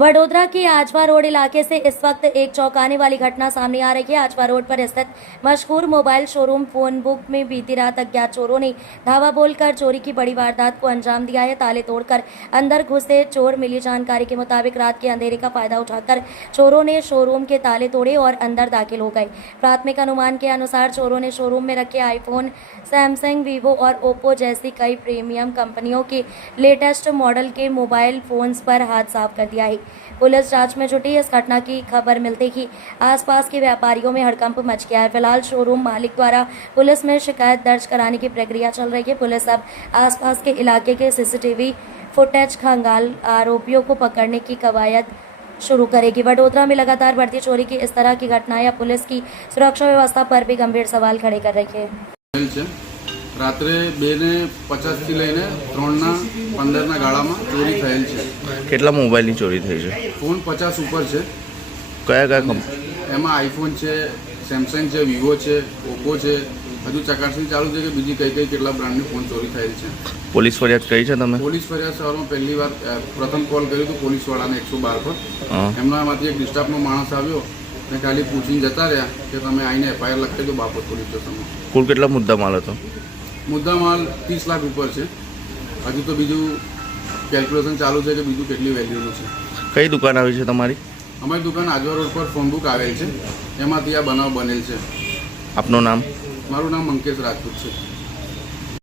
वडोदरा के आजवा रोड इलाके से इस वक्त एक चौंकाने वाली घटना सामने आ रही है। आजवा रोड पर स्थित मशहूर मोबाइल शोरूम फोन बुक में बीती रात अज्ञात चोरों ने धावा बोलकर चोरी की बड़ी वारदात को अंजाम दिया है। ताले तोड़कर अंदर घुसे चोर। मिली जानकारी के मुताबिक रात के अंधेरे का फायदा उठाकर चोरों ने शोरूम के ताले तोड़े और अंदर दाखिल हो गए। प्राथमिक अनुमान के अनुसार चोरों ने शोरूम में रखे आईफोन, सैमसंग, वीवो और ओप्पो जैसी कई प्रीमियम कंपनियों के लेटेस्ट मॉडल के मोबाइल फोन्स पर हाथ साफ कर दिया है। पुलिस जांच में जुटी। इस घटना की खबर मिलते ही आसपास के व्यापारियों में हड़कंप मच गया है। फिलहाल शोरूम मालिक द्वारा पुलिस में शिकायत दर्ज कराने की प्रक्रिया चल रही है। पुलिस अब आसपास के इलाके के सीसीटीवी फुटेज खंगाल आरोपियों को पकड़ने की कवायद शुरू करेगी। वडोदरा में लगातार बढ़ती चोरी की इस तरह की घटनाएं अब पुलिस की सुरक्षा व्यवस्था पर भी गंभीर सवाल खड़े कर रही है। रात्रे 2:50 થી લઈને 3:15 ગાળામાં ચોરી થયેલ છે। કેટલા મોબાઈલની ચોરી થઈ છે? ફોન 50 ઉપર છે। કયા કયા કંપની? એમાં આઈફોન છે, સેમસંગ છે, વિવો છે, ઓપ્પો છે। હજુ ચકાસણી ચાલુ છે કે બીજી કઈ કઈ કેટલા બ્રાન્ડની ફોન ચોરી થયેલ છે। પોલીસ ફરિયાદ કરી છે તમે? પોલીસ ફરિયાદ સવારમાં પહેલી વાર પ્રથમ કોલ કર્યો તો પોલીસવાળાને 112 પર। એમનામાંથી એક ડિસ્ટાફનો માણસ આવ્યો ને ખાલી પૂછીને જતા રહ્યા કે તમે આવીને એફઆઈઆર લખી દો બાપત પોલીસ સ્ટેશનમાં। કુલ કેટલા મુદ્દામાલ હતો? મુદ્દા માલ 30 લાખ ઉપર છે। હજુ તો બીજું કેલ્ક્યુલેશન ચાલુ છે કે બીજું કેટલી વેલ્યુનું છે। કઈ દુકાન આવી છે તમારી? અમારી દુકાન આજવા રોડ પર ફોન બુક આવેલ છે, એમાંથી આ બનાવ બનેલ છે। આપનું નામ? મારું નામ મંકેશ રાજપૂત છે।